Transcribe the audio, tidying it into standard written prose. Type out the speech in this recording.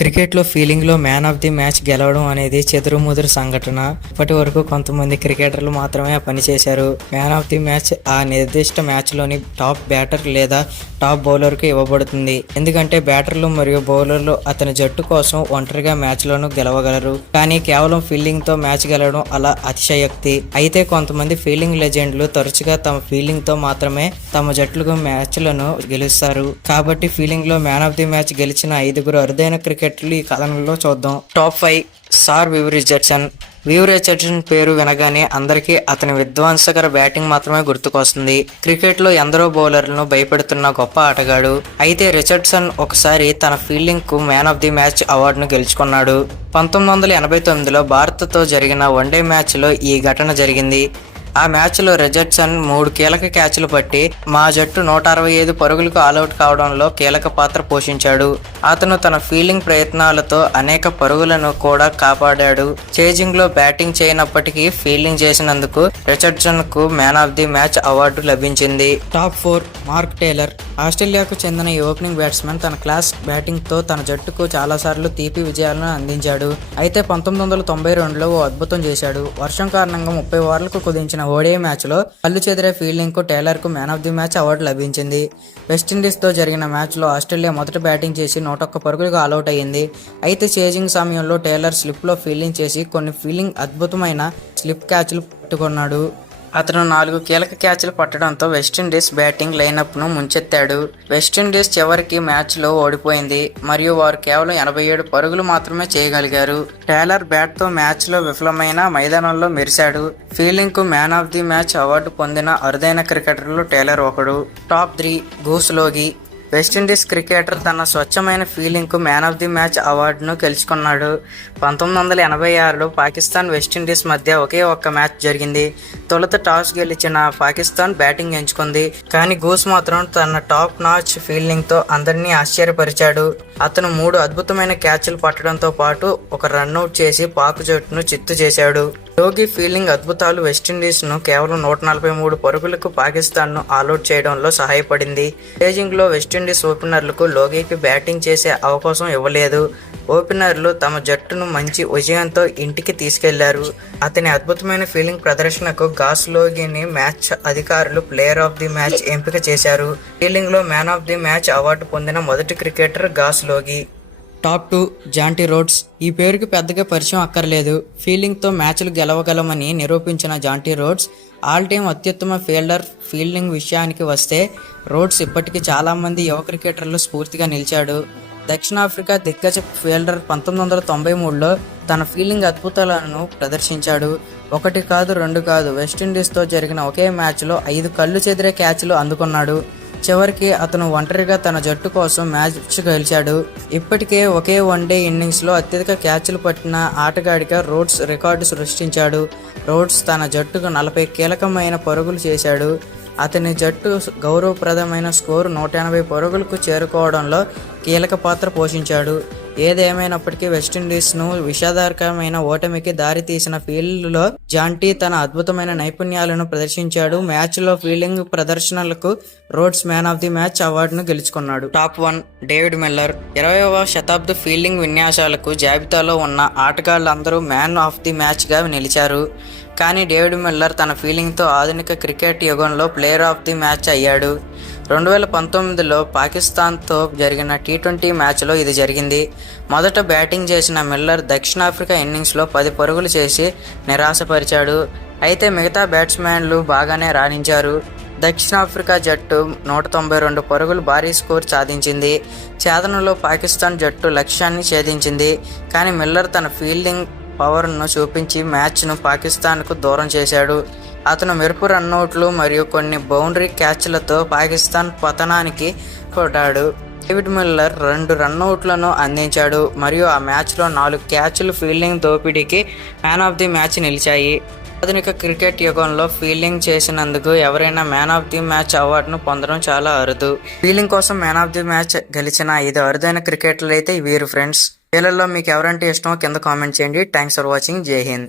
క్రికెట్లో ఫీలింగ్లో man of the match గెలవడం అనేది చెదురుముదురు సంఘటన. ఇప్పటి వరకు కొంతమంది క్రికెటర్లు మాత్రమే ఆ పని చేశారు. మ్యాన్ ఆఫ్ ది మ్యాచ్ ఆ నిర్దిష్ట మ్యాచ్లోని టాప్ బ్యాటర్ లేదా టాప్ బౌలర్కు ఇవ్వబడుతుంది. ఎందుకంటే బ్యాటర్లు మరియు బౌలర్లు అతని జట్టు కోసం ఒంటరిగా మ్యాచ్లను గెలవగలరు. కానీ కేవలం ఫీల్డింగ్తో మ్యాచ్ గెలవడం అలా అతిశయోక్తి. అయితే కొంతమంది ఫీల్డింగ్ లెజెండ్లు తరచుగా తమ ఫీల్డింగ్తో మాత్రమే తమ జట్లకు మ్యాచ్లను గెలుస్తారు. కాబట్టి ఫీల్డింగ్లో మ్యాన్ ఆఫ్ ది మ్యాచ్ గెలిచిన 5 అరుదైన క్రికెటర్లు ఈ కథనంలో చూద్దాం. టాప్ 5 సర్ వివ్ రిచర్డ్సన్. వివ్ రిచర్డ్సన్ పేరు వినగానే అందరికీ అతని విధ్వంసకర బ్యాటింగ్ మాత్రమే గుర్తుకొస్తుంది. క్రికెట్లో ఎందరో బౌలర్లను భయపెడుతున్న గొప్ప ఆటగాడు. అయితే రిచర్డ్సన్ ఒకసారి తన ఫీల్డింగ్ కు మ్యాన్ ఆఫ్ ది మ్యాచ్ అవార్డును గెలుచుకున్నాడు. 1989లో భారత్తో జరిగిన వన్డే మ్యాచ్లో ఈ ఘటన జరిగింది. ఆ మ్యాచ్లో రిచర్డ్సన్ 3 కీలక క్యాచ్లు పట్టి మా జట్టు 165 పరుగులకు ఆలౌట్ కావడంలో కీలక పాత్ర పోషించాడు. అతను తన ఫీల్డింగ్ ప్రయత్నాలతో అనేక పరుగులను కూడా కాపాడాడు. చేజింగ్లో బ్యాటింగ్ చేయనప్పటికీ ఫీల్డింగ్ చేసినందుకు రిచర్డ్సన్ కు man of the match award లభించింది. Top 4 Mark Taylor. ఆస్ట్రేలియాకు చెందిన ఈ ఓపెనింగ్ బ్యాట్స్మెన్ తన క్లాస్ బ్యాటింగ్తో తన జట్టుకు చాలాసార్లు తీపి విజయాలను అందించాడు. అయితే 1992లో ఓ అద్భుతం చేశాడు. వర్షం కారణంగా 30 ఓవర్లకు కుదించిన ఓడిఐ మ్యాచ్లో కళ్ళు చెదిరే ఫీల్డింగ్కు టేలర్కు man of the match award లభించింది. వెస్టిండీస్తో జరిగిన మ్యాచ్లో ఆస్ట్రేలియా మొదట బ్యాటింగ్ చేసి 101 పరుగులకు ఆలౌట్ అయ్యింది. అయితే చేజింగ్ సమయంలో టేలర్ స్లిప్లో ఫీల్డింగ్ చేసి కొన్ని ఫీల్డింగ్ అద్భుతమైన స్లిప్ క్యాచ్లు పట్టుకున్నాడు. అతను 4 కీలక క్యాచ్లు పట్టడంతో వెస్టిండీస్ బ్యాటింగ్ లైనప్ను ముంచెత్తాడు. వెస్టిండీస్ చివరికి మ్యాచ్లో ఓడిపోయింది మరియు వారు కేవలం 87 పరుగులు మాత్రమే చేయగలిగారు. టేలర్ బ్యాట్తో మ్యాచ్లో విఫలమైన మైదానంలో మెరిశాడు. ఫీల్డింగ్కు man of the match award పొందిన అరుదైన క్రికెటర్లు టేలర్ ఒకడు. Top 3 Gus Logie. West Indies cricketer తన స్వచ్ఛమైన ఫీల్డింగ్కు మ్యాన్ ఆఫ్ ది మ్యాచ్ అవార్డును గెలుచుకున్నాడు. 1986లో పాకిస్తాన్ వెస్టిండీస్ మధ్య ఒకే ఒక్క మ్యాచ్ జరిగింది. తొలుత టాస్ గెలిచిన పాకిస్తాన్ బ్యాటింగ్ ఎంచుకుంది. కానీ గూస్ మాత్రం తన టాప్ నాచ్ ఫీల్డింగ్తో అందరినీ ఆశ్చర్యపరిచాడు. అతను 3 అద్భుతమైన క్యాచ్లు పట్టడంతో పాటు ఒక రన్అట్ చేసి పాక్ జట్టును చిత్తు చేశాడు. లోగి ఫీల్డింగ్ అద్భుతాలు వెస్టిండీస్ను కేవలం 143 పరుగులకు పాకిస్తాన్ను ఆల్అౌట్ చేయడంలో సహాయపడింది. చేజింగ్లో వెస్టిండీస్ ఓపెనర్లకు లోగికి బ్యాటింగ్ చేసే అవకాశం ఇవ్వలేదు. ఓపెనర్లు తమ జట్టును మంచి విజయంతో ఇంటికి తీసుకెళ్లారు. అతని అద్భుతమైన ఫీల్డింగ్ ప్రదర్శనకు గాస్ లోగిని మ్యాచ్ అధికారులు ప్లేయర్ ఆఫ్ ది మ్యాచ్ ఎంపిక చేశారు. ఫీల్డింగ్లో man of the match award పొందిన మొదటి cricketer Gus Logie. Top 2 Jonty Rhodes. ఈ పేరుకి పెద్దగా పరిచయం అక్కర్లేదు. ఫీల్డింగ్తో మ్యాచ్లు గెలవగలమని నిరూపించిన జాంటీ రోడ్స్ ఆల్ టైమ్ అత్యుత్తమ ఫీల్డర్. ఫీల్డింగ్ విషయానికి వస్తే రోడ్స్ ఇప్పటికీ చాలామంది యువ క్రికెటర్లు స్ఫూర్తిగా నిలిచాడు. దక్షిణాఫ్రికా దిగ్గజ ఫీల్డర్ 1993లో తన ఫీల్డింగ్ అద్భుతాలను ప్రదర్శించాడు. 1 కాదు 2 కాదు వెస్టిండీస్తో జరిగిన ఒకే మ్యాచ్లో 5 కళ్ళు చెదిరే క్యాచ్లు అందుకున్నాడు. చివరికి అతను ఒంటరిగా తన జట్టు కోసం మ్యాచ్ గెలిచాడు. ఇప్పటికే ఒకే వన్డే ఇన్నింగ్స్లో అత్యధిక క్యాచ్లు పట్టిన ఆటగాడిగా రోడ్స్ రికార్డు సృష్టించాడు. రోడ్స్ తన జట్టుకు 40 కీలకమైన పరుగులు చేశాడు. అతని జట్టు గౌరవప్రదమైన స్కోరు 180 పరుగులకు చేరుకోవడంలో కీలక పాత్ర పోషించాడు. ఏదేమైనప్పటికీ వెస్టిండీస్ను విషాదకరమైన ఓటమికి దారితీసిన ఫీల్డ్లో జాంటీ తన అద్భుతమైన నైపుణ్యాలను ప్రదర్శించాడు. మ్యాచ్లో ఫీల్డింగ్ ప్రదర్శనలకు Rhodes man of the match అవార్డును గెలుచుకున్నాడు. Top 1 David Miller. 20వ శతాబ్ద ఫీల్డింగ్ విన్యాసాలకు జాబితాలో ఉన్న ఆటగాళ్లందరూ మ్యాన్ ఆఫ్ ది మ్యాచ్గా నిలిచారు. కానీ డేవిడ్ మిల్లర్ తన ఫీల్డింగ్తో ఆధునిక క్రికెట్ యుగంలో ప్లేయర్ ఆఫ్ ది మ్యాచ్ అయ్యాడు. 2019లో పాకిస్తాన్తో జరిగిన T20 మ్యాచ్లో ఇది జరిగింది. మొదట బ్యాటింగ్ చేసిన మిల్లర్ దక్షిణాఫ్రికా ఇన్నింగ్స్లో 10 పరుగులు చేసి నిరాశపరిచాడు. అయితే మిగతా బ్యాట్స్మెన్లు బాగానే రాణించారు. దక్షిణాఫ్రికా జట్టు 192 పరుగులు భారీ స్కోర్ సాధించింది. ఛేదనలో పాకిస్తాన్ జట్టు లక్ష్యాన్ని ఛేదించింది. కానీ మిల్లర్ తన ఫీల్డింగ్ పవర్ను చూపించి మ్యాచ్ను పాకిస్తాన్కు దూరం చేశాడు. అతను మెరుపు రన్అట్లు మరియు కొన్ని బౌండరీ క్యాచ్లతో పాకిస్తాన్ పతనానికి కొట్టాడు. డేవిడ్ మిల్లర్ 2 రన్అట్లను అందించాడు మరియు ఆ మ్యాచ్లో 4 క్యాచ్లు ఫీల్డింగ్ దోపిడీకి మ్యాన్ ఆఫ్ ది మ్యాచ్ నిలిచాయి. ఆధునిక క్రికెట్ యుగంలో ఫీల్డింగ్ చేసినందుకు ఎవరైనా మ్యాన్ ఆఫ్ ది మ్యాచ్ అవార్డును పొందడం చాలా అరుదు. ఫీల్డింగ్ కోసం మ్యాన్ ఆఫ్ ది మ్యాచ్ గెలిచిన 5 అరుదైన క్రికెటర్లు అయితే వీరు ఫ్రెండ్స్. వీళ్ళల్లో మీకు ఎవరంటే ఇష్టమో కింద కామెంట్ చేయండి. Thanks for watching. జై హింద్.